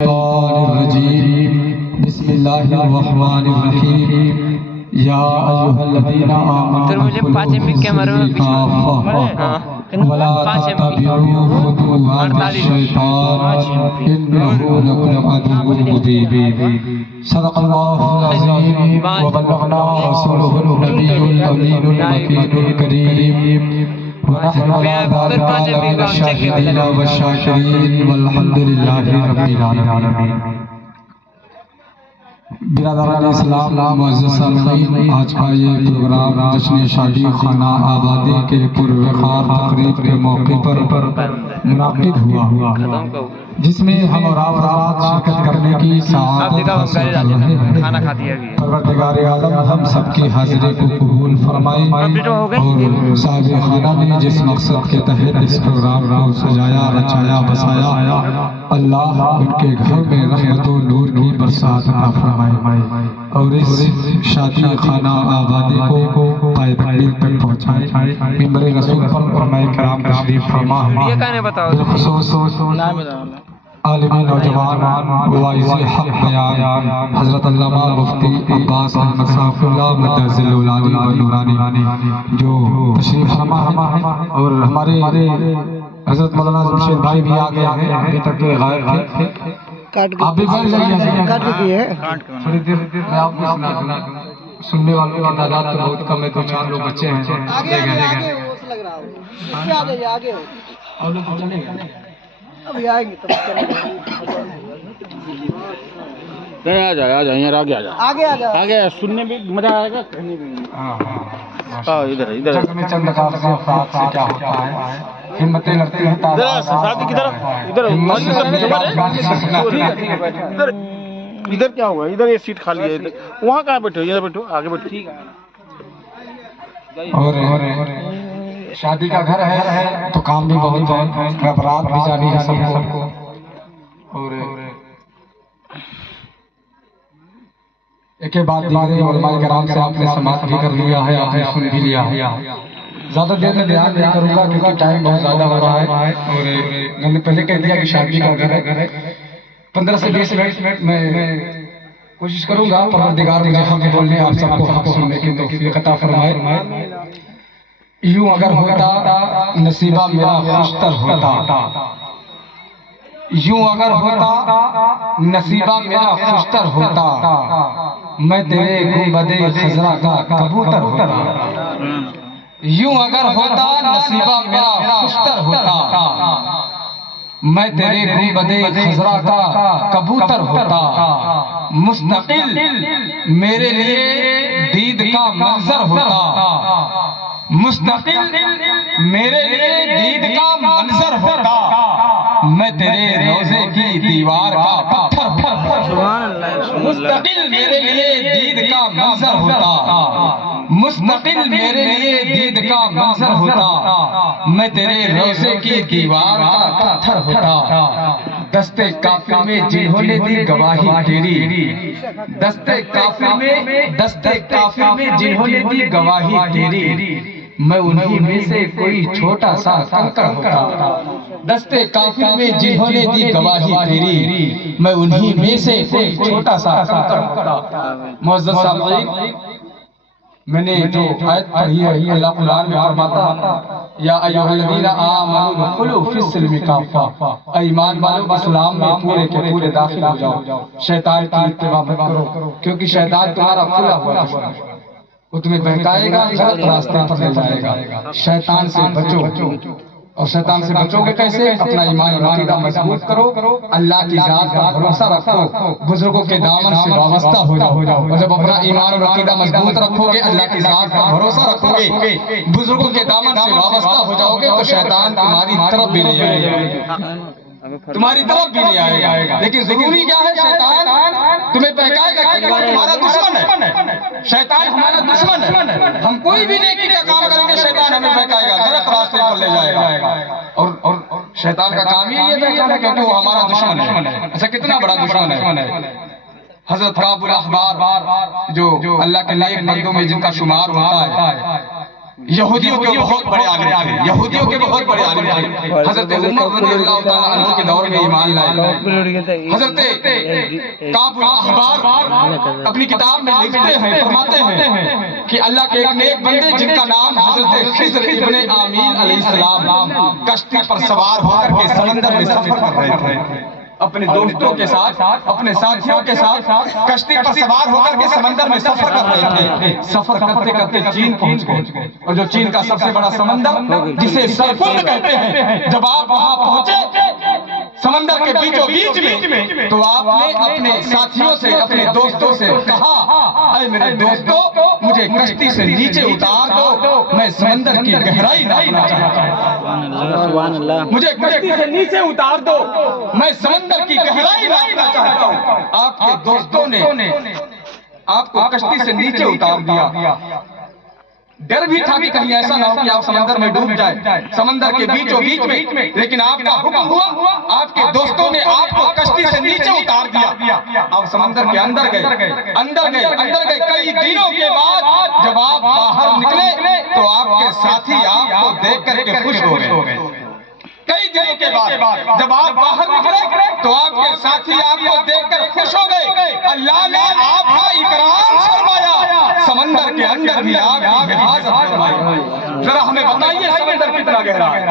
بسم اللہ الرحمن الرحیم یا ایھا الذین آمنوا ولا تتبعوا خطوات الشیطان انه لکم عدو مبین صدق اللہ العظیم وبلغنا رسوله النبی الامین المکین الکریم ونحن على ذلك من الشاهدين والشاكرين والحمد لله رب العالمين. برادران اسلام معزز سامعین، آج کا یہ پروگرام جشن شادی خانہ آبادی کے پروقار تقریب کے موقع پر منعقد ہوا، جس میں ہم اور آپ شرکت کرنے کی سعادت حاصل کر رہے ہیں. پروردگار عالم ہم سب کی حاضری کو قبول فرمائے اور صاحب خانہ نے جس مقصد کے تحت اس پروگرام کو سجایا رچایا بسایا، اللہ ان کے گھر میں رحمت و نور کی برسات عطا فرمائے اور اس شادی خانہ آبادی کو پائے تقدیر تک پہنچائے. ممبر رسول پر علماء کرام تشریف فرما ہے، بالخصوص عالم نوجوان وائز حق بیان حضرت علامہ مفتی عباس احمد صاحب اللہ متعزل العالی و نورانی جو تشریف فرما ہے، اور ہمارے حضرت مولانا جمشید بھائی بھی آ گئے ہیں، ابھی تک غائب تھے. آپ بھی بیٹھ جائیے، تھوڑی دیر میں آپ کو سنا دوں. سننے والوں کی تعداد تو بہت کم ہے، دو چار لوگ بچے ہیں. آگے لگ رہا ہو آگے ہو اور لوگ چلے گئے ابھی آئیں گے آ جائے یار، آگے سننے میں مزہ آئے گا، کہنے بھی. ادھر جگ میں چند قافلے افراد سے کیا ہوتا ہے، ہمتیں لڑتی ہیں ادھر کیا ہوا، ادھر یہ سیٹ خالی ہے، وہاں کہاں بیٹھو، ادھر بیٹھو، آگے بیٹھو. ٹھیک ہے. اور شادی کا گھر ہے تو کام بھی بہت ہے، رات بھی جانی ہے سب کو. اور ایک بات دیگر علماء کرام سے آپ نے سماعت بھی کر لیا ہے، آپ نے سن بھی لیا ہے. زیادہ دیر میں بیان نہیں کروں گا کیونکہ ٹائم بہت زیادہ ہو رہا ہے، اور میں نے پہلے کہہ دیا کہ شادی کا گھر ہے. 15 سے 20 منٹ میں کوشش کروں گا پروردگار مجھے حق بولنے، آپ سب کو حق سننے کی توفیق عطا فرمائے. یوں اگر ہوتا نصیبہ میرا خوشتر ہوتا، یوں اگر ہوتا نصیبہ میرا خوشتر ہوتا، میں تیرے گنبد خضرا کا کبوتر ہوتا. یوں اگر ہوتا نصیبہ میرا خوشتر ہوتا، میں تیرے گنبد خضرا کا کبوتر ہوتا. مستقل میرے لیے دید کا منظر ہوتا، مستقل میرے لیے دید کا منظر ہوتا. میں تیرے روزے کی دیوار کا پتھر ہوتا. مستقل میرے لیے دید کا منظر ہوتا، مستقل میرے لیے دید کا منظر ہوتا. میں تیرے روزے کی دیوار کا پتھر ہوتا. دستے کافر میں جنہوں نے دی گواہی تیری، دستے کافر میں جنہوں نے دی گواہی تیری، میں انہی میں سے کوئی چھوٹا سا کنکر ہوتا. دستے کافر میں جنہوں نے دی گواہی تیری، میں انہی میں سے کوئی چھوٹا سا کنکر ہوتا. معزز سامعین، میں نے جو آیت پڑھی ہے، اللہ قرآن میں فرماتا یا ایھا الذین آمنوا ادخلوا فی السلم کافہ، اے ایمان والو اسلام میں پورے کے پورے داخل ہو جاؤ. شیطان کی اتباع مت کرو، کیونکہ شیطان تمہارا کھلا ہوا دشمن ہے، وہ تمہیں بہکائے گا، غلط راستے پر لے جائے گا. شیطان سے بچو، اور شیطان سے بچو گے کیسے؟ اپنا ایمان اور عقیدہ مضبوط کرو، اللہ کی ذات پر بھروسہ رکھو، بزرگوں کے دامن سے وابستہ ہو جاؤ. اور جب اپنا ایمان اور عقیدہ مضبوط رکھو گے، اللہ کی ذات پر بھروسہ رکھو گے، بزرگوں کے دامن سے وابستہ ہو جاؤ گے، تو شیطان تمہاری طرف بھی نہیں آئے گا، تمہاری طرف بھی نہیں آئے گا. لیکن ضروری کیا ہے؟ شیطان تمہیں بہکائے گا کہ وہ تمہارا دشمن ہے. شیطان ہمارا دشمن ہے. ہم کوئی بھی نیکی کا کام کریں گے، شیطان ہمیں بہکائے گا، غلط راستے پر لے جائے گا. اور شیطان کا کام ہی یہ بہکانا کیونکہ وہ ہمارا دشمن ہے. اچھا، کتنا بڑا دشمن ہے. حضرت کعب الاحبار جو اللہ کے نیک بندوں میں جن کا شمار ہوتا ہے، یہودیوں کے بہت بڑے عالم تھے، یہودیوں کے بہت بڑے عالم تھے۔ حضرت عمر رضی اللہ تعالیٰ عنہ کے دور میں ایمان لائے۔ حضرت کعب الاحبار اپنی کتاب میں لکھتے ہیں، فرماتے ہیں کہ اللہ کے ایک نیک بندے جن کا نام حضرت خضر ابن آمین علیہ السلام کشتی پر سوار ہو کر کے سمندر میں سفر کر رہے تھے، اپنے دوستوں کے ساتھ، اپنے ساتھیوں کے ساتھ کشتی پر سوار ہو کر کے سمندر میں سفر کر رہے تھے۔ سفر کرتے کرتے چین پہنچ گئے، اور جو چین کا سب سے بڑا سمندر جسے سرکند کہتے ہیں، جب آپ وہاں پہنچے سمندر کے بیچوں بیچ میں، تو آپ نے اپنے ساتھیوں سے، اپنے دوستوں سے کہا، اے میرے دوستو مجھے کشتی سے نیچے اتار دو، میں سمندر کی گہرائی ناپنا چاہتا ہوں، مجھے کشتی سے نیچے اتار دو، میں سمندر کی گہرائی ناپنا چاہتا ہوں۔ آپ کے دوستوں نے آپ کو کشتی سے نیچے اتار دیا۔ ڈر بھی تھا کہ کہیں ایسا نہ ہو کہ آپ سمندر میں ڈوب جائے، سمندر کے بیچوں بیچ میں، لیکن آپ کا حکم ہوا، آپ کے دوستوں نے آپ کو کشتی سے نیچے اتار دیا۔ آپ سمندر کے اندر گئے، کئی دنوں کے بعد جب آپ باہر نکلے تو آپ کے ساتھی آپ کو دیکھ کر کے خوش ہو گئے۔ کئی دنوں کے بعد جب آپ باہر نکلے تو آپ کے ساتھی آپ کو دیکھ کر خوش ہو گئے۔ اللہ نے آپ کا اکرام فرمایا، سمندر کے اندر بھی آپ کی حفاظت فرمائی۔ ذرا ہمیں بتائیے سمندر کتنا گہرا ہے،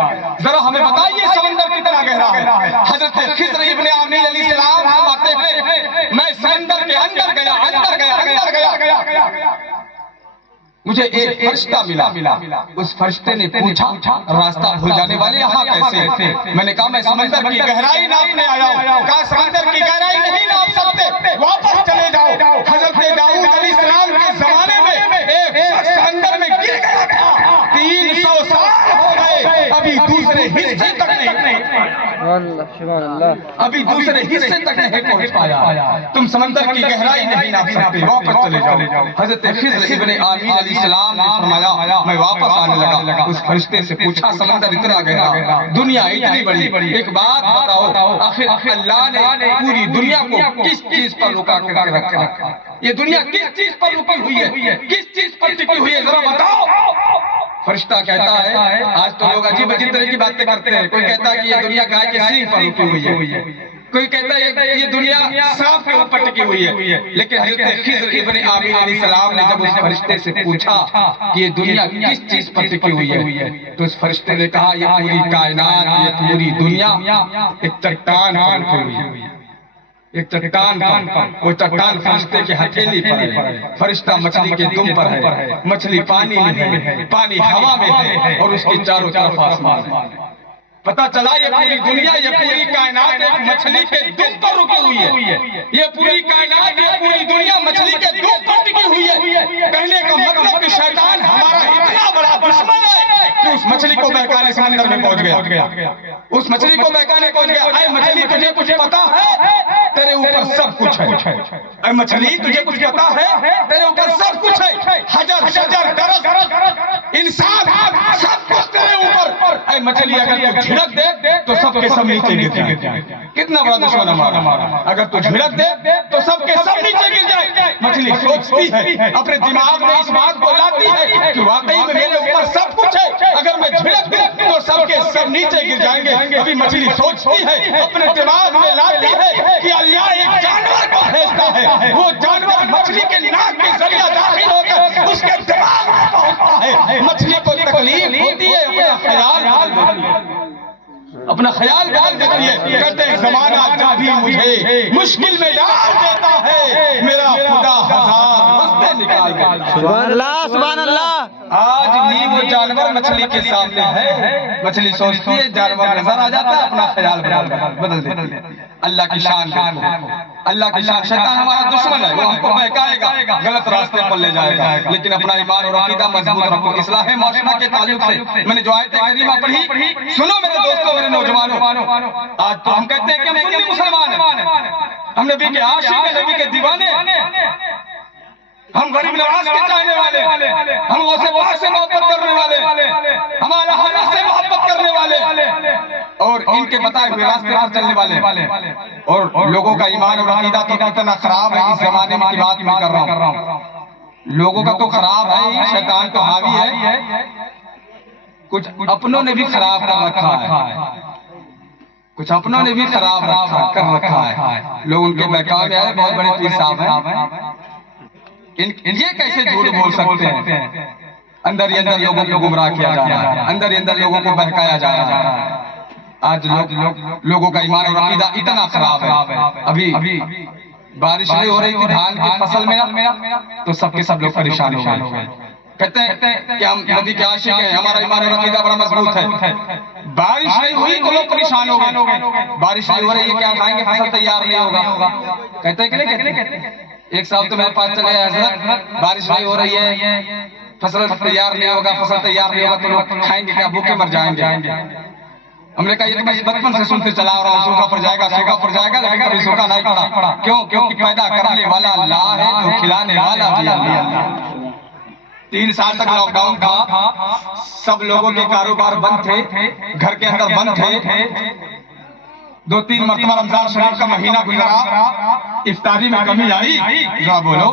ذرا ہمیں بتائیے سمندر کتنا گہرا ہے۔ حضرت خضر ابن آمین علیہ السلام فرماتے ہیں میں سمندر کے اندر گیا، مجھے ایک فرشتہ ملا، اس فرشتے نے پوچھا راستہ بھول جانے والے یہاں کیسے؟ میں نے کہا میں سمندر کی گہرائی ناپنے آیا ہوں۔ کہا سمندر کی گہرائی نہیں ناپ سکتے، واپس چلے جاؤ۔ حضرت داؤد علیہ السلام کے زمانے میں ایک شخص سمندر میں گر گیا تھا، 300 سال ہو گئے، ابھی دوسرے حصے تک نہیں پہنچ پایا۔ تم سمندر کی گہرائی نہیں ناپ سکتے، واپس چلے جاؤ۔ حضرت خضر ابن آمین علیہ السلام نے فرمایا میں واپس آنے لگا، اس فرشتے سے پوچھا سمندر اتنا گہرا، دنیا اتنی بڑی، ایک بات بتاؤ آخر اللہ نے پوری دنیا کو کس چیز پر رکا کر رکھا؟ یہ دنیا کس چیز پر رکی ہوئی ہے، کس چیز پر ٹکی ہوئی ہے، ذرا بتاؤ۔ فرشتہ کہتا ہے آج تو لوگ عجیب عجیب طرح کی باتیں کرتے ہیں، کوئی کہتا ہے کہ یہ دنیا گائے کے سینگ پر رکی ہوئی ہے، کوئی کہتا ہے یہ دنیا سانپ کے اوپر ٹکی ہوئی ہے، لیکن حضرت خضر ابن آمین علیہ السلام نے جب اس فرشتے سے پوچھا کہ یہ دنیا کس چیز پر ٹکی ہوئی ہے تو اس فرشتے نے کہا یہ پوری کائنات، یہ پوری دنیا ایک چٹان پر ٹکی ہوئی ہے، ایک چٹان پر، وہ چٹان فرشتے کے ہتھیلی پر ہے، فرشتہ مچھلی کے دم پر ہے، مچھلی پانی میں ہے، پانی ہوا میں ہے، اور اس کے چاروں طرف آسمان ہے۔ پتا چلا یہ پوری دنیا، یہ پوری کائنات ایک مچھلی کے دم پر رکی ہوئی ہے، یہ پوری کائنات، یہ پوری دنیا مچھلی کے دم پر ٹکی ہوئی ہے۔ کہنے کا مطلب کہ شیطان ہمارا اتنا بڑا دشمن ہے کہ اس مچھلی کو بہکانے سمندر میں پہنچ گیا، اس مچھلی کو بہکانے پہنچ گیا۔ اے مچھلی تجھے کچھ پتا ہے؟ تیرے اوپر سب کچھ ہے۔ اے مچھلی تجھے کچھ پتا ہے؟ تیرے اوپر سب کچھ ہے، حجر شجر درخت انسان سب کچھ تیرے اوپر۔ اے مچھلی اگر تو جھڑک دے تو سب کے سب نیچے گر جائیں۔ کتنا بڑا دشمن ہمارا، اگر تو جھڑک دے تو سب کے سب نیچے گر جائیں۔ مچھلی سوچتی ہے، اپنے دماغ میں اس بات کو لاتی ہے کہ واقعی میں میرے اوپر سب کچھ ہے، اگر میں جھڑک دوں تو سب کے سب نیچے گر جائیں گے۔ ابھی مچھلی سوچتی ہے، اپنے دماغ میں لاتی ہے کہ اللہ ایک جانور کو بھیجتا ہے، وہ جانور مچھلی کے ناک کے ذریعہ داخل ہو کر اس کے دماغ میں پہنچتا ہے۔ مچھلی کو تکلیف ہوتی ہے، اپنا خیال بدل دیتی ہے، کہتے ہیں زمانہ جب بھی مجھے مشکل میں ڈال دیتا ہے میرا خدا ہزار راستے نکال دیتا ہے۔ سبحان اللہ، سبحان اللہ۔ آج بھی وہ جانور مچھلی کے سامنے ہے، مچھلی سوچتی ہے، جانور نظر آ جاتا ہے، اپنا خیال بدل دیتی ہے۔ اللہ کی شان دیکھو، اللہ کی شان۔ شیطان ہمارا دشمن ہے، وہ ہم کو بہکائے گا، غلط راستے پر لے جائے گا، لیکن اپنا ایمان اور عقیدہ مضبوط رکھو۔ اصلاح معاشرہ کے تعلق سے میں نے جو آیت کریمہ پڑھی، سنو میرے دوستوں، میرے نوجوانوں، آج تو ہم کہتے ہیں کہ ہم سنی مسلمان ہیں، ہم نبی کے عاشق ہیں، نبی کے دیوانے، ہم غریب نواز کے چاہنے والے، ہم غوث پاک سے محبت کرنے والے، ہم اعلی حضرت سے محبت کرنے والے، اور ان کے بتائے ہوئے راستے پر چلنے والے۔ اور لوگوں کا ایمان اور عقیدہ تو کتنا خراب ہے اس زمانے میں کی بات میں کر رہا ہوں۔ لوگوں کا تو خراب ہے، شیطان تو حاوی ہے، کچھ اپنوں نے بھی خراب کر رکھا ہے، کچھ اپنوں نے بھی خراب کر رکھا ہے. لوگ ان کے بہکاوے میں آئے، بہت بڑے پیر صاحب ہیں، یہ کیسے جھوٹ بول سکتے ہیں؟ اندر ہی اندر لوگوں کو گمراہ کیا جا رہا ہے، اندر ہی اندر لوگوں کو بہکایا جا رہا ہے. آج لوگوں کا ایمان اور عقیدہ اتنا خراب ہے. ابھی بارش نہیں ہو رہی تھی دھان کی فصل میں، تو سب کے سب لوگ پریشان ہو گئے. کہتے ہیں کہ ہم نبی کے عاشق ہیں، ہمارا ایمان اور عقیدہ بڑا مضبوط ہے. بارش نہیں ہوئی تو لوگ پریشان ہو گئے. بارش نہیں ہو رہی ہے، کیا کھائیں گے؟ فصل تیار نہیں ہوگا. کہتے ہیں کہ نہیں کہتے ہیں؟ ایک صاحب تو میرے پاس چلے گئے، حضرت بارش نہیں ہو رہی ہے، فصل تیار نہیں ہوگا، فصل تیار نہیں ہوگا تو لوگ کھائیں گے کیا؟ بھوکے مر جائیں گے. ہم نے کہا یہ تو میں بچپن سے سنتے چلا آ رہا ہوں، سوکھا پڑ جائے گا، سوکھا پڑ جائے گا، لیکن کبھی سوکھا نہیں پڑا. کیوں؟ کیونکہ پیدا کرنے والا اللہ ہے، جو کھلانے والا بھی اللہ ہے. 3 سال تک لاک ڈاؤن تھا، سب لوگوں کے کاروبار بند تھے، گھر کے اندر بند تھے. 2-3 مرتبہ رمضان شریف کا مہینہ گزرا، افطاری میں کمی آئی؟ ذرا بولو،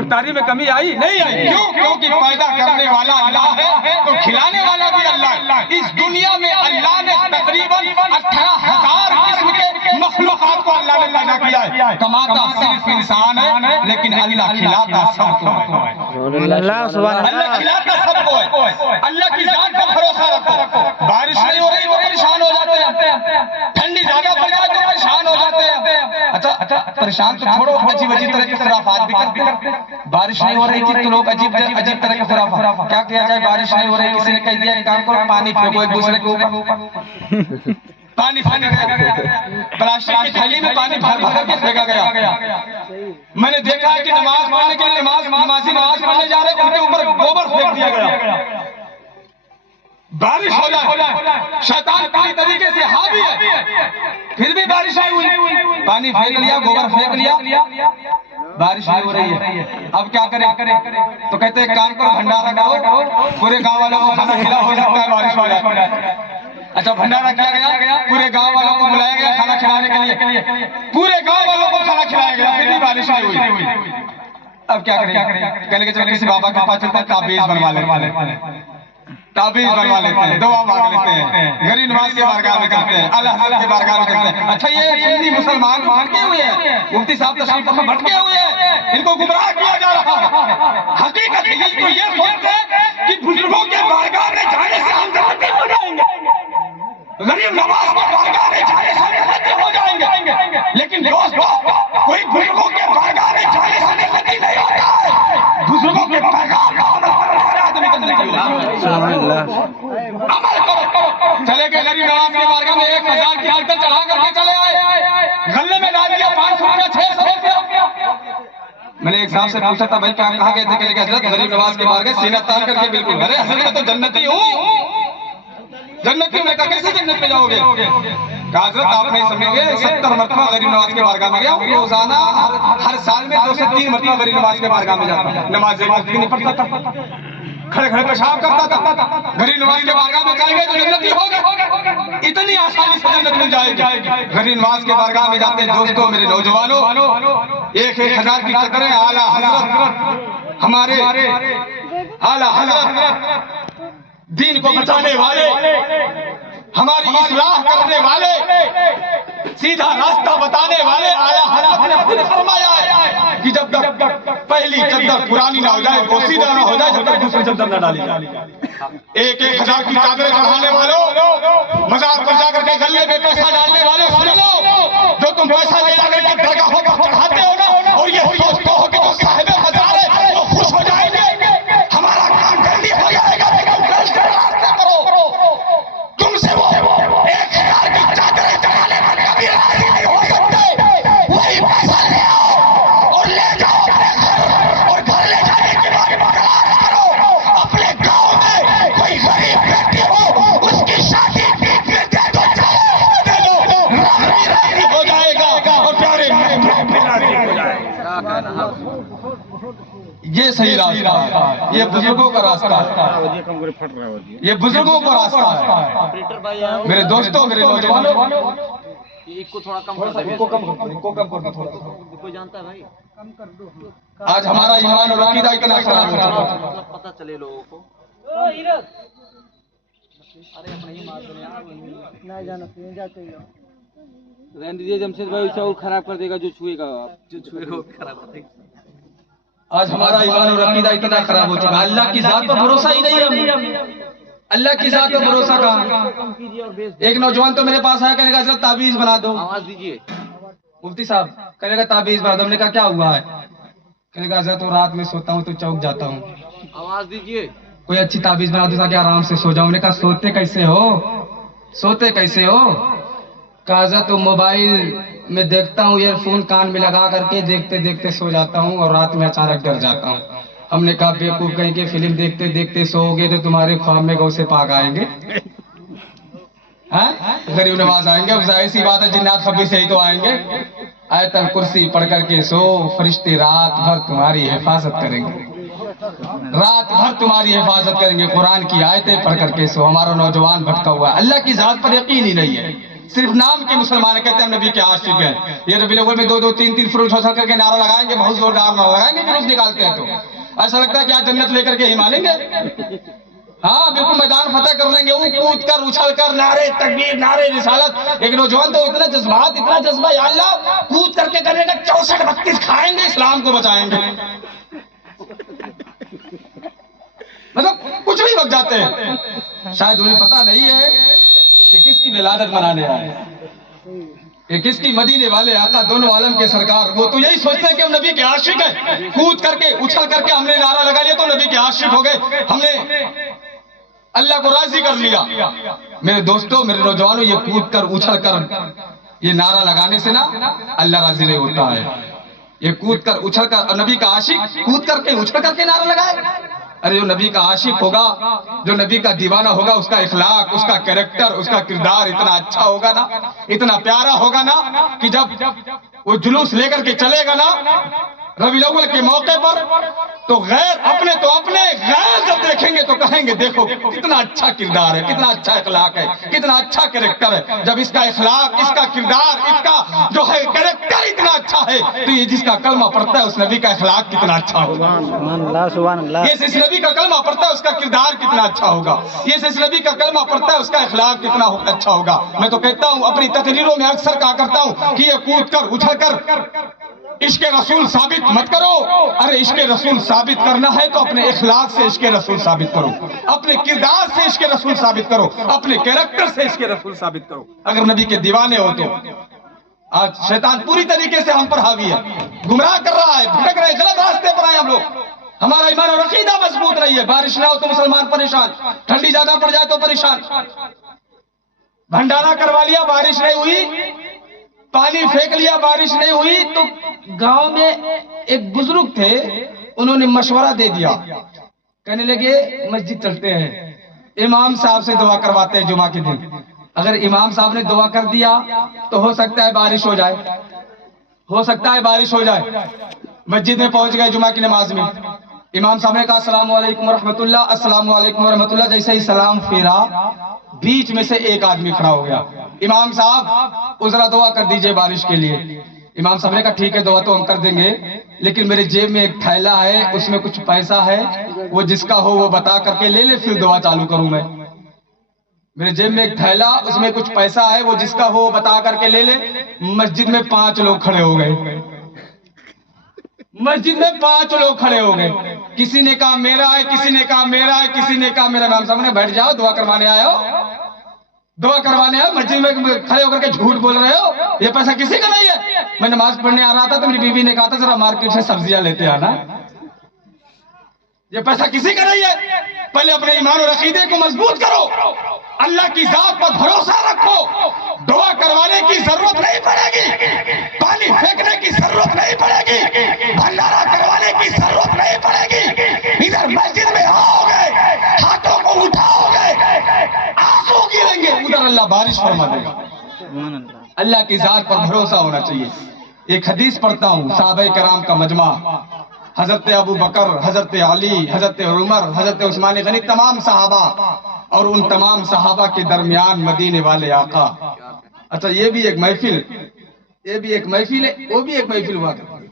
افطاری میں کمی آئی؟ نہیں آئی. کیوں؟ کیونکہ پیدا کرنے والا اللہ ہے تو کھلانے والا بھی اللہ ہے. اس دنیا میں اللہ نے تقریباً 18,000 قسم کے مخلوقات کو اللہ نے پیدا کیا ہے. کماتا صرف انسان ہے، لیکن اللہ کھلاتا سب کو ہے. اللہ کھلاتا سب کو ہے. اللہ کی ذات پر بھروسہ رکھو. بارش نہیں ہو رہی تو پریشان ہو جاتے ہیں، ٹھنڈی زیادہ پڑ جائے تو پریشان ہو جاتے ہیں. اچھا پریشان تو چھوڑو، عجیب طرح کے خرافات بھی کرتے ہیں. بارش نہیں ہو رہی تھی تو لوگ عجیب طرح کے خرافات. کیا کیا جائے؟ بارش نہیں ہو رہی، کسی نے کہہ دیا ایک کام کرو، پانی پھینکو ایک دوسرے کے اوپر. پانی پھینکا گیا، پلاسٹک کی تھیلی میں پانی بھر بھر کے پھینکا گیا. میں نے دیکھا ہے کہ نماز پڑھنے کے لیے نمازی نماز پڑھنے جا رہے ہیں، ان کے اوپر گوبر پھینک دیا گیا. بارش ہو جائے، شیطان پوری طریقے سے حاوی ہے، پھر بھی بارش نہیں ہوئی. پانی پھینک لیا، گوبر پھینک لیا، بارش نہیں ہو رہی ہے. اب کیا کریں؟ تو کہتے ہیں کام کرو، بھنڈارا کرو، پورے گاؤں والوں کو کھانا کھلا، ہو سکتا ہے بارش ہو جائے. اچھا بھنڈارا کیا گیا، پورے گاؤں والوں کو بلایا گیا کھانا کھلانے کے لیے، پورے گاؤں والوں کو کھانا کھلایا گیا، پھر بھی بارش نہیں ہوئی. اب کیا کریں؟ کہنے کے چلو کسی بابا کے پاس چلتا ہے، تعبیز بنوا لیتے ہیں، تعبیز بنوا لیتے ہیں، دعا مانگ لیتے ہیں، غریب نواز کے بارگاہ میں کرتے ہیں، اللہ حضرت کے بارگاہ میں کرتے ہیں. اچھا یہ سنی مسلمان بھٹکے ہوئے ہیں، مفتی صاحب تشریف میں بھٹکے ہوئے ہیں، ان کو گمراہ کیا جا رہا ہے. حقیقت یہ تو یہ سوچتے ہیں کہ بزرگوں کے بارگاہ میں جانے سے ہم جنتی ہو جائیں گے، غریب نواز کے بارگاہ میں جانے سے ہم جنتی ہو جائیں گے. لیکن دوستو، کوئی بزرگوں کے بارگاہ میں جانے سے جنتی نہیں ہوتا ہے. بزرگوں کے پیغام کا عمل کرنے سے آدمی جنتی ہوتا ہے. عمل کرو. چلے گئے غریب نواز کے بارگاہ میں 1,000 کی عدد چڑھا کر کے چلے آئے، غلے میں ڈال دیا 500 روپیہ 600 روپیہ. میں نے ایک صاحب سے پوچھا تھا بھائی کیا کہا گئے تھے؟ کہ حضرت غریب نواز کے بارگاہ سینہ تان کر کے بالکل. ارے حضرت میں تو جنتی ہوں، جنتی ہوں. میں کہا کیسے جنت میں جاؤ گے؟ کہا حضرت آپ نہیں سمجھیں گے، 70 مرتبہ غریب نواز کے بارگاہ میں گیا ہوں، روزانہ ہر سال میں 2 سے 3 مرتبہ غریب نواز کے بارگاہ میں جاتا ہوں. نماز ایک وقت کی نہیں پڑھتا تھا، کھڑے کھڑے پیشاب کرتا تھا. غریب نواز کے بارگاہ میں چلے گئے تو جنتی ہو گئے. اتنی آسانی سے جنت مل جائے گی. غریب نواز کے بارگاہ میں جاتے ہیں. دوستو میرے نوجوانوں، 1,000 کی چکریں اعلیٰ حضرت، ہمارے اعلیٰ حضرت، دین کو بچانے والے، ہماری اصلاح کرنے والے، سیدھا راستہ بتانے والے اعلیٰ حضرت نے خود فرمایا ہے کہ جب تک پہلی چادر پرانی نہ ہو جائے، بوسیدہ نہ ہو جائے، جب تک دوسری چادر نہ ڈالی جائے. 1,000 کی چادریں چڑھانے والوں، مزار پر جا کر کے گلے میں پیسہ ڈالنے والوں، سن لو، جو تم پیسہ لے جا کر کے درگاہوں پر چڑھاتے ہو نا، اور یہ سوچتے ہو کہ جو صاحب مزار ہے وہ خوش ہو جائیں گے، ہمارا کام جلدی ہو جائے گا، لیکن دل سے راستہ کرو. تم سے وہ 1,000 کی چادریں چڑھانے والے کبھی راضی نہیں ہو سکتے. وہی پیسہ لے آؤ اور لے جاؤ اپنے گھر، اور گھر لے جانے کے بعد تلاش کرو اپنے گاؤں میں کوئی غریب بیٹی ہو، اس کی شادی میں دے دو، چاہے دے دو، رب بھی راضی ہو جائے گا اور پیارے محبوب بھی راضی ہو جائے گا. یہ صحیح راستہ ہے، یہ بزرگوں کا راستہ ہے، یہ بزرگوں کا راستہ ہے. میرے دوستوں، میرے نوجوانوں، ایک کو تھوڑا کم کر دو، کوئی جانتا ہے بھائی؟ کم کر دو. آج ہمارا ایمان اور عقیدہ اتنا خراب ہو چکا ہے. مطلب پتہ چلے لوگوں کو. نہ جانا تم جاتے ہی رہنے دیجیے جمشید بھائی، اسے اور خراب کر دے گا جو چھوئے گا، جو چھوئے گا وہ خراب کر دے گا. آج ہمارا ایمان اور عقیدہ اتنا خراب ہو چکا ہے. اللہ کی ذات پر بھروسہ ہی نہیں ہے ہمیں. اللہ کی ذات پر بھروسہ کہاں. ایک نوجوان تو میرے پاس آیا، کہنے کا حضرت تعویذ بنا دو. آواز دیجیے. مفتی صاحب کہنے کا تعویذ بنا دو. ہم نے کہا کیا ہوا ہے؟ کہنے کا حضرت رات میں سوتا ہوں تو چوک جاتا ہوں. آواز دیجیے. کوئی اچھی تعویذ بنا دو تاکہ آرام سے سو جاؤں. نے کہا سوتے کیسے ہو؟ سوتے کیسے ہو؟ کہا حضرت موبائل میں دیکھتا ہوں، ایئر فون کان میں لگا کر کے دیکھتے دیکھتے سو جاتا ہوں اور رات میں اچانک ڈر جاتا ہوں. ہم نے کہا بیوقوف کہیں کہ فلم دیکھتے دیکھتے سو گے تو تمہارے خواب میں غوث پاک آئیں گے، غریب نواز آئیں گے. اب ظاہر سی بات ہے جنات خبیث سے ہی تو آئیں گے. آیت الکرسی پڑھ کر کے سو، فرشتے رات بھر تمہاری حفاظت کریں گے، رات بھر تمہاری حفاظت کریں گے. قرآن کی آیتیں پڑھ کر کے سو. ہمارا نوجوان بھٹکا ہوا ہے، اللہ کی ذات پر یقین ہی نہیں ہے. صرف نام کے مسلمان کہتے ہیں ہم نبی کے عاشق ہیں. یہ ربیع الاول میں 2 3 فروٹ ہو کر کے نعرہ لگائیں گے، بہت زوردار نعرہ لگائیں گے. جلوس نکالتے ہیں تو ایسا لگتا ہے کہ آج جنت لے کر کے ہی مانیں گے. ہاں بالکل میدان فتح کر لیں گے، کود کر اچھل کر، نعرے تکبیر، نعرے رسالت. ایک نوجوان تو اتنا جذبات، اتنا جذبہ، یا اللہ کود کر کے کرے گا 64 32 کھائیں گے، اسلام کو بچائیں گے. مطلب کچھ بھی بک جاتے ہیں. شاید انہیں پتہ نہیں ہے کہ کس کی ولادت منانے آئے، کہ کس کی مدینے والے آقا دونوں عالم کے سرکار. وہ تو یہی سوچتے ہیں کہ ہم نبی کے عاشق ہیں. کود کر کے اچھل کر کے ہم نے نعرہ لگا لیا تو نبی کے عاشق ہو گئے، ہم نے اللہ کو راضی کر لیا. میرے دوستوں، میرے نوجوانوں، یہ کود کر اچھل کر یہ نعرہ لگانے سے نا اللہ راضی نہیں ہوتا ہے. یہ کود کر اچھل کر، اور نبی کا عاشق کود کر کے اچھل کر کے نعرہ لگائے. ارے جو نبی کا عاشق ہوگا، جو نبی کا دیوانہ ہوگا، اس کا اخلاق، اس کا کریکٹر، اس کا کردار اتنا اچھا ہوگا نا، اتنا پیارا ہوگا نا کہ جب وہ جلوس لے کر کے چلے گا نا ربیع الاول کے موقع پر، تو غیر اپنے غیر جب دیکھیں گے تو کہیں گے دیکھو کتنا اچھا کردار ہے، کتنا اچھا اخلاق ہے، کتنا اچھا کریکٹر ہے. جب اس کا اخلاق، اس کا کردار، اس کا جو ہے کریکٹر اتنا اچھا ہے تو یہ جس کا کلمہ پڑھتا ہے اس نبی کا اخلاق کتنا اچھا ہوگا. یہ اس نبی کا کلمہ پڑھتا ہے اس کا کردار کتنا اچھا ہوگا. یہ اس نبی کا کلمہ پڑھتا ہے اس کا اخلاق کتنا اچھا ہوگا. میں تو کہتا ہوں، اپنی تقریروں میں اکثر کہا کرتا ہوں کہ یہ کود کر اچھل کر عشق رسول ثابت مت کرو. ارے عشق رسول ثابت کرنا ہے تو اپنے اخلاق سے عشق رسول ثابت کرو، اپنے کردار سے عشق رسول ثابت کرو، اپنے کریکٹر سے عشق رسول ثابت کرو. اگر نبی کے دیوانے ہو تو آج شیطان پوری طریقے سے ہم پر حاوی ہے، گمراہ کر رہا ہے، بھٹک رہے، غلط راستے پر آئے ہم لوگ. ہمارا ایمان اور عقیدہ مضبوط رہی ہے. بارش نہ ہو تو مسلمان پریشان، ٹھنڈی زیادہ پڑ جائے تو پریشان. بھنڈارا کروا لیا، بارش نہیں ہوئی، پانی پھینک لیا، بارش نہیں ہوئی، تو گاؤں میں ایک بزرگ تھے، انہوں نے مشورہ دے دیا. کہنے لگے مسجد چلتے ہیں، امام صاحب سے دعا کرواتے ہیں جمعہ کے دن. اگر امام صاحب نے دعا کر دیا تو ہو سکتا ہے بارش ہو جائے، ہو سکتا ہے بارش ہو جائے. مسجد میں پہنچ گئے جمعہ کی نماز میں. امام صاحب نے کہا السلام علیکم ورحمۃ اللہ، السلام علیکم ورحمۃ اللہ. جیسے ہی سلام پھیرا، بیچ میں سے ایک آدمی کھڑا ہو گیا. امام صاحب ذرا دعا کر دیجئے بارش کے لیے. امام صاحب نے کہا ٹھیک ہے، دعا تو ہم کر دیں گے، لیکن میرے جیب میں ایک تھیلا ہے، اس میں کچھ پیسہ ہے، وہ جس کا ہو وہ بتا کر کے لے لے، پھر دعا چالو کروں میں. میرے جیب میں ایک تھیلا، اس میں کچھ پیسہ ہے، وہ جس کا ہو وہ بتا کر کے لے لے. مسجد میں 5 لوگ کھڑے ہو گئے. مسجد میں 5 لوگ کھڑے ہو گئے. کسی نے کہا میرا ہے، کسی نے کہا میرا ہے، کسی نے کہا میرا. امام صاحب نے بیٹھ جاؤ، دعا کروانے آئے ہو، دعا کروانے آئے. مسجد میں کھڑے ہو کر کے جھوٹ بول رہے ہو، یہ پیسہ کسی کا نہیں ہے. میں نماز پڑھنے آ رہا تھا تو میری بیوی نے کہا تھا ذرا مارکیٹ سے سبزیاں لیتے آنا، یہ پیسہ کسی کا نہیں ہے. پہلے اپنے ایمان اور عقیدے کو مضبوط کرو، اللہ کی ذات پر بھروسہ رکھو. دعا کروانے کی ضرورت نہیں پڑے گی، پانی پھینکنے کی ضرورت نہیں پڑے گی، بھنڈارا کروانے کی ضرورت نہیں پڑے گی. ادھر مسجد میں آؤ گے، ہاتھوں کو اٹھاؤ گے، آنسو گریں گے، ادھر اللہ بارش فرما دے گا. اللہ کی ذات پر بھروسہ ہونا چاہیے. ایک حدیث پڑھتا ہوں، صحابہ کرام کا مجمع، حضرت ابو بکر، حضرت علی، حضرت عمر، حضرت عثمان غنی، تمام صحابہ، اور ان تمام صحابہ کے درمیان مدینے والے آقا اچھا یہ بھی ایک محفل ہے، وہ بھی ایک محفل ہوا کرتی ہے،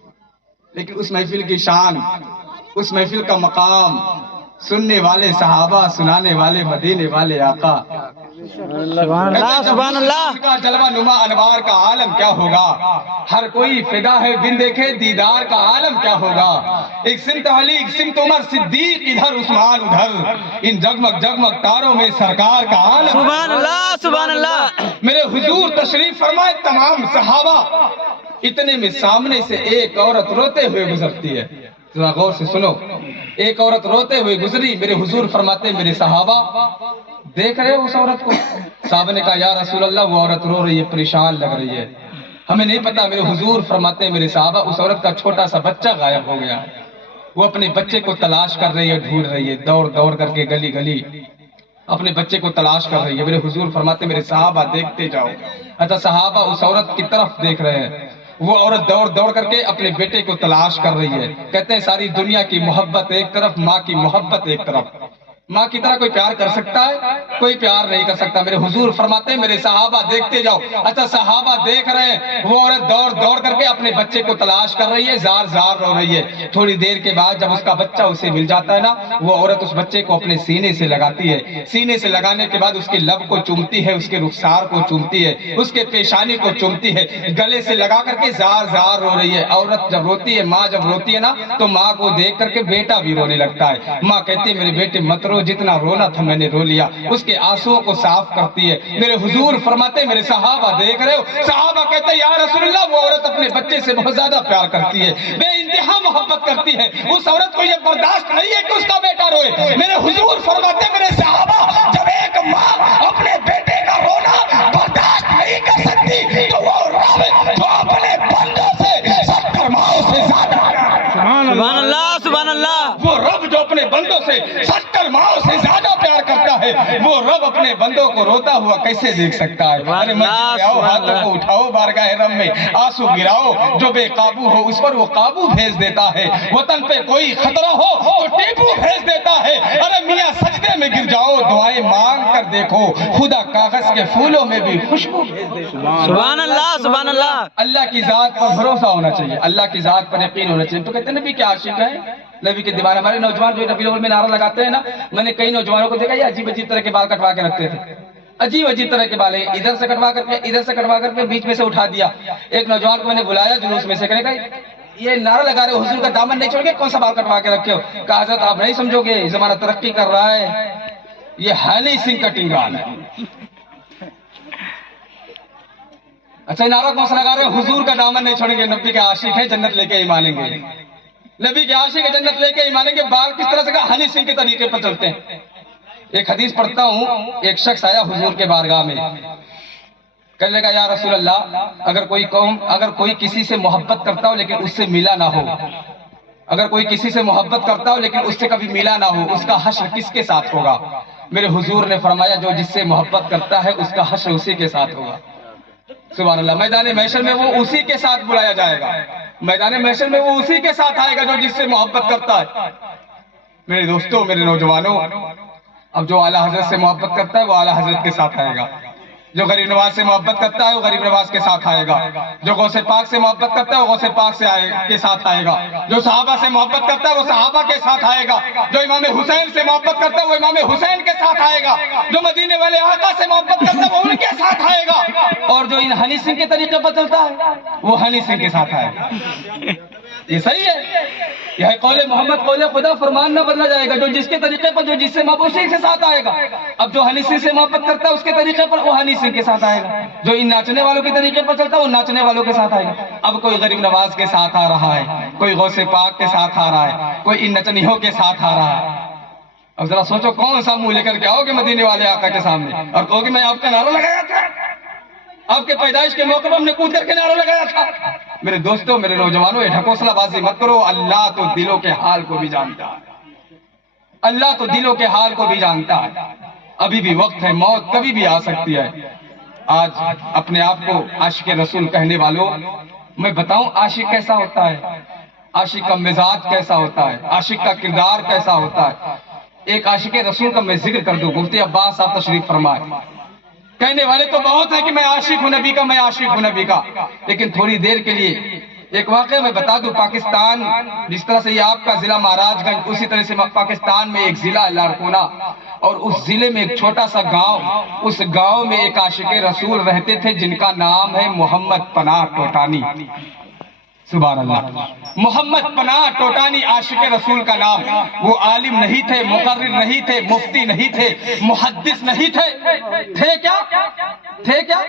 لیکن اس محفل کی شان، اس محفل کا مقام، سننے والے صحابہ، سنانے والے مدینے والے آقا، سبحان اللہ سبحان اللہ. کا جلوہ نما انوار کا عالم کیا ہوگا. ہر کوئی فدا ہے بن دیکھے دیدار کا عالم کیا ہوگا. ایک سمت علی، ایک سمت عمر صدیق، ادھر عثمان ادھر، ان جگمگ جگمگ تاروں میں سرکار کا عالم. سبحان اللہ سبحان اللہ. میرے حضور تشریف فرمائے، تمام صحابہ، اتنے میں سامنے سے ایک عورت روتے ہوئے گزرتی ہے. ذرا غور سے سنو، ایک عورت روتے ہوئے گزری. میرے حضور فرماتے میرے صحابہ دیکھ رہے ہو اس عورت کو؟ صحابہ نے کہا یا رسول اللہ وہ عورت رو رہی ہے، پریشان لگ رہی ہے. ہمیں نہیں پتا. میرے حضور فرماتے میرے صحابہ اس عورت کا چھوٹا سا بچہ غائب ہو گیا ہے، وہ اپنے بچے کو تلاش کر رہی ہے، ڈھونڈ رہی ہے، دوڑ دوڑ کر کے گلی گلی اپنے بچے کو تلاش کر رہی ہے. میرے حضور فرماتے میرے صحابہ دیکھتے جاؤ. اچھا صحابہ اس عورت کی طرف دیکھ رہے ہیں. وہ عورت دوڑ دوڑ کر کے اپنے بیٹے کو تلاش کر رہی ہے. کہتے ہیں ساری دنیا کی محبت ایک طرف، ماں کی محبت ایک طرف. ماں کی طرح کوئی پیار کر سکتا ہے؟ کوئی پیار نہیں کر سکتا. میرے حضور فرماتے ہیں میرے صحابہ دیکھتے جاؤ. اچھا صحابہ دیکھ رہے ہیں، وہ عورت دوڑ دوڑ کر کے اپنے بچے کو تلاش کر رہی ہے، زار زار رو رہی ہے. تھوڑی دیر کے بعد جب اس کا بچہ اسے مل جاتا ہے نا، وہ عورت اس بچے کو اپنے سینے سے لگاتی ہے. سینے سے لگانے کے بعد اس کے لب کو چومتی ہے، اس کے رخسار کو چومتی ہے، اس کے پیشانی کو چومتی ہے، گلے سے لگا کر کے زار زار رو رہی ہے. عورت جب روتی ہے، ماں جب روتی ہے نا، تو ماں کو دیکھ کر کے بیٹا بھی رونے لگتا ہے. ماں کہتی ہے میرے بیٹے مت رو، جتنا رونا تھا میں نے رو لیا. اس کے آنسوؤں کو صاف کرتی ہے. میرے حضور فرماتے میرے صحابہ دیکھ رہے ہو. صحابہ کہتے ہیں یا رسول اللہ وہ عورت اپنے بچے سے بہت زیادہ پیار کرتی ہے، بے انتہا محبت کرتی ہے. اس عورت کو یہ برداشت نہیں ہے کہ اس کا بیٹا روئے. میرے حضور فرماتے میرے صحابہ جب ایک ماں اپنے بیٹے کا رونا برداشت نہیں کر سکتی تو وہ رب جو اپنے بندوں سے 70 ماؤں سے زیادہ، سبحان اللہ سبحان اللہ. وہ رب جو اپنے بندوں سے 70 ماؤں سے زیادہ پیار کرتا ہے، وہ رب اپنے بندوں کو روتا ہوا کیسے دیکھ سکتا ہے. ارے مسجد میں آؤ، ہاتھوں کو اٹھاؤ، بارگاہ رب میں آنسو گراؤ. جو بے قابو ہو اس پر وہ قابو بھیج دیتا ہے. وطن پہ کوئی خطرہ ہو تو ٹیپو بھیج دیتا ہے. ارے میاں سجدے میں گر جاؤ، دعائیں مانگ کر دیکھو، خدا کاغذ کے پھولوں میں بھی خوشبو بھیج دے. سبحان اللہ سبحان اللہ. اللہ کی ذات پر بھروسہ ہونا چاہیے، اللہ کی ذات پر یقین ہونا چاہیے. تو کہتے ہیں نبی کے عاشق ہیں، نبی کے دیوانے. ہمارے نوجوان جو نبی الاول میں نعرہ لگاتے ہیں نا، میں نے کئی نوجوانوں کو دیکھا یہ عجیب عجیب طرح کے بال کٹوا کے رکھتے تھے. عجیب عجیب طرح کے بال ہیں، ادھر سے کٹوا کر کے ادھر سے کٹوا کر کے بیچ میں سے اٹھا دیا. ایک نوجوان کو میں نے بلایا جلوس میں سے، کہنے کا یہ نعرہ لگا رہے ہو حضور کا دامن نہیں چھوڑ گے، کون سا بال کٹوا کے رکھے ہو؟ کہا حضرت آپ نہیں سمجھو گے، زمانہ ترقی کر رہا ہے، یہ ہنی سنگھ کٹنگ بال ہے. اچھا نعرہ کون سا لگا رہے ہو؟ حضور کا دامن نہیں چھوڑیں گے، نبی کے عاشق ہیں جنت لے کے ہی مانیں گے. نبی کے عاشق جنت لے کے ہی مانیں گے. بال کس طرح سے کہا؟ ہنی سنگھ کے طریقے پر چلتے ہیں. ایک حدیث پڑھتا ہوں، ایک شخص آیا حضور کے بارگاہ میں، کہنے لگا یا رسول اللہ اگر کوئی کسی سے محبت کرتا ہو لیکن اس سے ملا نہ ہو، اگر کوئی کسی سے محبت کرتا ہو لیکن اس سے کبھی ملا نہ ہو، اس کا حشر کس کے ساتھ ہوگا؟ میرے حضور نے فرمایا جو جس سے محبت کرتا ہے اس کا حشر اسی کے ساتھ ہوگا. سبحان اللہ. میدان محشر میں وہ اسی کے ساتھ بلایا جائے گا، میدان محشر میں وہ اسی کے ساتھ آئے گا جو جس سے محبت کرتا ہے. میرے دوستوں، میرے نوجوانوں، اب جو اعلیٰ حضرت سے محبت کرتا ہے وہ اعلیٰ حضرت کے ساتھ آئے گا. جو غریب نواز سے محبت کرتا ہے وہ غریب نواز کے ساتھ آئے گا. جو غوث پاک سے محبت کرتا ہے وہ غوث پاک کے ساتھ آئے گا. جو صحابہ سے محبت کرتا ہے وہ صحابہ کے ساتھ آئے گا. جو امام حسین سے محبت کرتا ہے وہ امام حسین کے ساتھ آئے گا. جو مدینے والے آقا سے محبت کرتا ہے وہ ان کے ساتھ آئے گا. اور جو ان ہنی سنگھ کے طریقے پر چلتا ہے وہ ہنی سنگھ کے ساتھ آئے گا. یہ صحیح ہے، یہ ہے قول محمد، قول خدا، فرمان نہ بدلا جائے گا. جو جس کے طریقے پر، جو جس سے محبت اسی کے ساتھ آئے گا. اب جو ہنی سنگھ سے محبت کرتا ہے اس کے طریقے پر وہ ہنی سنگھ کے ساتھ آئے گا. جو ان ناچنے والوں کے طریقے پر چلتا ہے وہ ناچنے والوں کے ساتھ آئے گا. اب کوئی غریب نواز کے ساتھ آ رہا ہے، کوئی غوث پاک کے ساتھ آ رہا ہے، کوئی ان نچنیوں کے ساتھ آ رہا ہے. اب ذرا سوچو کون سا منہ لے کر کے آؤ گے مدینے والے آقا کے سامنے اور کہو گے میں آپ کا نعرہ لگایا تھا، آپ کے پیدائش کے موقع پر ہم نے کود کر کے نعرہ لگایا تھا. میرے دوستوں، میرے نوجوانوں، یہ ڈھکوسلا بازی مت کرو. اللہ تو دلوں کے حال کو بھی جانتا ہے، اللہ تو دلوں کے حال کو بھی جانتا ہے. ابھی بھی وقت ہے، موت کبھی بھی آ سکتی ہے. آج اپنے آپ کو عاشق رسول کہنے والوں، میں بتاؤں عاشق کیسا ہوتا ہے، عاشق کا مزاج کیسا ہوتا ہے، عاشق کا کردار کیسا ہوتا ہے. ایک عاشق رسول کا میں ذکر کر دوں. مفتی عباس صاحب تشریف فرمائے. کہنے والے تو بہت ہیں کہ میں عاشق ہوں نبی کا، میں عاشق ہوں نبی کا، لیکن تھوڑی دیر کے لیے ایک واقعہ میں بتا دوں. پاکستان جس طرح سے یہ آپ کا ضلع مہاراج گنج، اسی طرح سے پاکستان میں ایک ضلع لاڑکانہ، اور اس ضلع میں ایک چھوٹا سا گاؤں، اس گاؤں میں ایک عاشق رسول رہتے تھے جن کا نام ہے محمد پناہ ٹوٹانی. سبحان اللہ. محمد پناہ ٹوٹانی عاشق رسول کا نام. وہ عالم نہیں تھے، مقرر نہیں تھے، مفتی نہیں تھے، محدث نہیں تھے. تھے کیا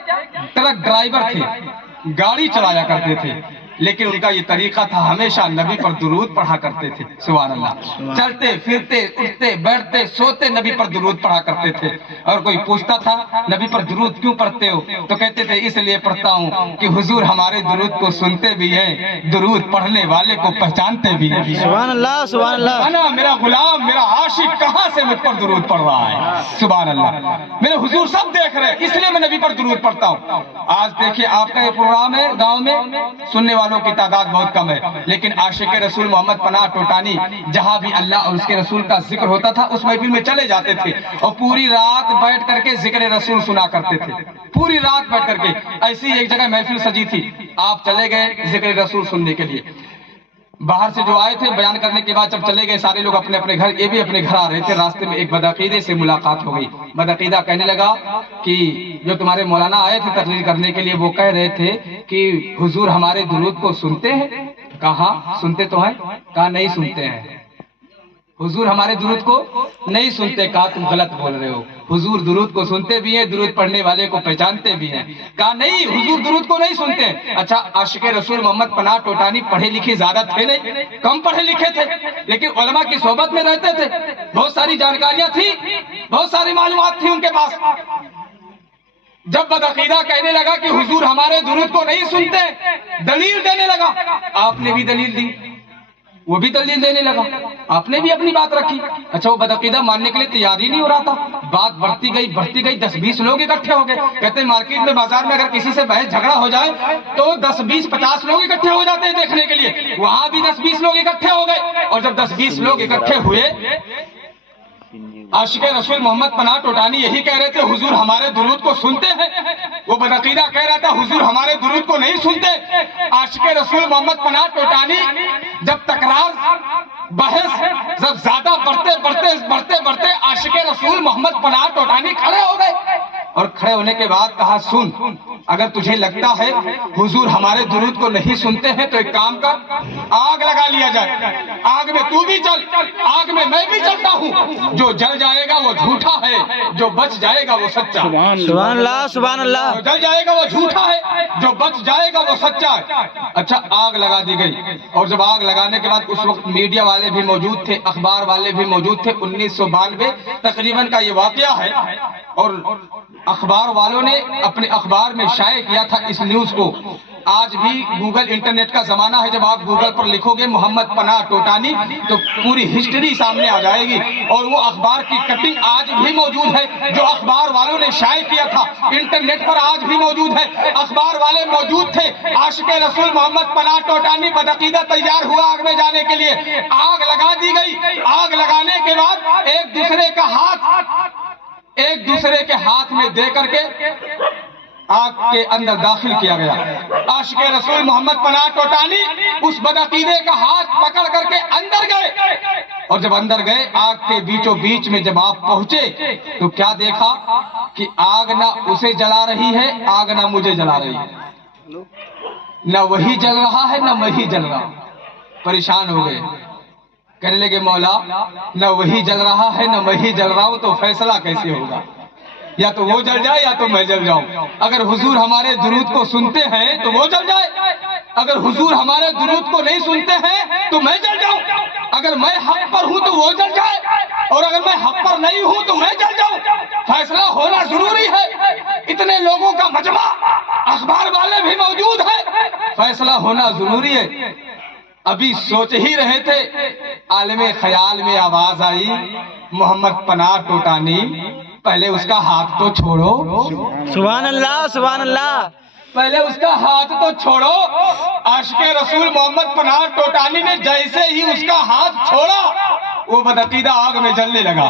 ٹرک ڈرائیور تھے، گاڑی چلایا کرتے تھے، لیکن ان کا یہ طریقہ تھا ہمیشہ نبی پر درود پڑھا کرتے تھے. سبحان اللہ. چلتے پھرتے اٹھتے بیٹھتے سوتے نبی پر درود پڑھا کرتے تھے. اور کوئی پوچھتا تھا نبی پر درود کیوں پڑھتے ہو، تو کہتے تھے اس لیے پڑھتا ہوں کہ حضور ہمارے درود کو سنتے بھی ہیں، درود پڑھنے والے کو پہچانتے بھی ہیں. سبحان اللہ سبحان اللہ. انا میرا غلام، میرا عاشق کہاں سے مجھ پر درود پڑھ رہا ہے. سبحان اللہ. میرے حضور سب دیکھ رہے ہیں، اس لیے میں نبی پر درود پڑھتا ہوں. آج دیکھیں آپ کا یہ پروگرام ہے گاؤں میں، سننے والوں کی تعداد بہت کم ہے، لیکن عاشق رسول محمد پناہ ٹوٹانی جہاں بھی اللہ اور اس کے رسول کا ذکر ہوتا تھا اس محفل میں چلے جاتے تھے اور پوری رات بیٹھ کر کے ذکر رسول سنا کرتے تھے. پوری رات بیٹھ کر کے. ایسی ایک جگہ محفل سجی تھی، آپ چلے گئے ذکر رسول سننے کے لیے. باہر سے جو آئے تھے بیان کرنے کے بعد جب چلے گئے سارے لوگ اپنے اپنے گھر، یہ بھی اپنے گھر آ رہے تھے. راستے میں ایک بدعقیدے سے ملاقات ہو گئی. بدعقیدہ کہنے لگا کہ جو تمہارے مولانا آئے تھے تقریر کرنے کے لیے وہ کہہ رہے تھے کہ حضور ہمارے درود کو سنتے ہیں. کہا سنتے تو ہیں، کہا نہیں سنتے ہیں. حضور ہمارے درود کو نہیں سنتے. کہا تم غلط بول رہے ہو، حضور درود کو سنتے بھی ہیں، درود پڑھنے والے کو پہچانتے بھی ہیں. کہا نہیں، حضور درود کو نہیں سنتے. اچھا عاشق رسول محمد پناہ ٹوٹانی پڑھے لکھے زیادہ تھے نہیں، کم پڑھے لکھے تھے، لیکن علماء کی صحبت میں رہتے تھے، بہت ساری جانکاریاں تھی، بہت ساری معلومات تھی ان کے پاس. جب بدعقیدہ کہنے لگا کہ حضور ہمارے درود کو نہیں سنتے، دلیل دینے لگا. آپ نے بھی دلیل دی، وہ بھی دلیل دینے لگا، آپ نے بھی اپنی بات رکھی. اچھا وہ بدعقیدہ ماننے کے لیے تیار ہی نہیں ہو رہا تھا. بات بڑھتی گئی 10-20 لوگ اکٹھے ہو گئے. کہتے ہیں مارکیٹ میں بازار میں اگر کسی سے بحث جھگڑا ہو جائے تو 10-20-50 لوگ اکٹھے ہو جاتے ہیں دیکھنے کے لیے. وہاں بھی 10-20 لوگ اکٹھے ہو گئے. اور جب 10-20 لوگ اکٹھے ہوئے، عاشق رسول محمد پناہ ٹوٹانی یہی کہہ رہے تھے حضور ہمارے درود کو سنتے ہیں. وہ بدعقیدہ کہہ رہا تھا حضور ہمارے درود کو نہیں سنتے. عاشق رسول محمد پناہ ٹوٹانی جب تکرار بحث جب زیادہ بڑھتے عاشق رسول محمد پناہ ٹوٹانی کھڑے ہو گئے. اور کھڑے ہونے کے بعد کہا سن، اگر تجھے لگتا ہے حضور ہمارے درود کو نہیں سنتے ہیں تو ایک کام کر، آگ لگا لیا جائے. آگ میں تو بھی چل، آگ میں بھی چلتا ہوں. جو جل جائے گا وہ جھوٹا ہے، جو بچ جائے گا وہ سچا. سبحان اللہ سبحان اللہ. جو جل جائے گا وہ جھوٹا ہے، جو بچ جائے گا وہ سچا ہے. اچھا آگ لگا دی گئی. اور جب آگ لگانے کے بعد اس وقت میڈیا والے بھی موجود تھے، اخبار والے بھی موجود تھے. 1992 تقریباً کا یہ واقعہ ہے. اور اخبار والوں نے اپنے اخبار میں شائع کیا تھا اس نیوز کو. آج بھی گوگل انٹرنیٹ کا زمانہ ہے، جب آپ گوگل پر لکھو گے محمد پناہ ٹوٹانی تو پوری ہسٹری سامنے آ جائے گی. اور وہ اخبار کی کٹنگ آج بھی موجود ہے جو اخبار والوں نے شائع کیا تھا، انٹرنیٹ پر آج بھی موجود ہے. اخبار والے موجود تھے. عاشق رسول محمد پناہ ٹوٹانی بدعقیدہ تیار ہوا آگ میں جانے کے لیے. آگ لگا دی گئی. آگ لگانے کے بعد ایک دوسرے کے ہاتھ میں دے کر کے آگ کے اندر داخل کیا گیا. عاشق رسول محمد پناہ ٹوٹانی اس بدعقیدے کا ہاتھ پکڑ کر کے اندر گئے. اور جب اندر گئے آگ کے بیچوں بیچ میں جب آپ پہنچے تو کیا دیکھا کہ آگ نہ اسے جلا رہی ہے، آگ نہ مجھے جلا رہی ہے، نہ وہی جل رہا ہے نہ میں ہی جل رہا ہوں. پریشان ہو گئے، کہنے لگے مولا نہ وہی جل رہا ہے نہ میں ہی جل رہا ہوں، تو فیصلہ کیسے ہوگا؟ یا تو وہ جل جائے یا تو میں جل جاؤں. اگر حضور ہمارے درود کو سنتے ہیں تو وہ جل جائے، اگر حضور ہمارے درود کو نہیں سنتے ہیں تو میں جل جاؤں. اگر میں حق پر ہوں تو وہ جل جائے، اور اگر میں حق پر نہیں ہوں تو میں جل جاؤں. فیصلہ ہونا ضروری ہے. اتنے لوگوں کا مجمع، اخبار والے بھی موجود ہیں، فیصلہ ہونا ضروری ہے. ابھی سوچ ہی رہے تھے، عالم خیال میں آواز آئی محمد پناہ ٹوٹانی پہلے اس کا ہاتھ تو چھوڑو. سبحان اللہ سبحان اللہ. پہلے اس کا ہاتھ تو چھوڑو. عاشق رسول محمد پناہ ٹوٹانی نے جیسے ہی اس کا ہاتھ چھوڑا وہ بدعقیدہ آگ میں جلنے لگا.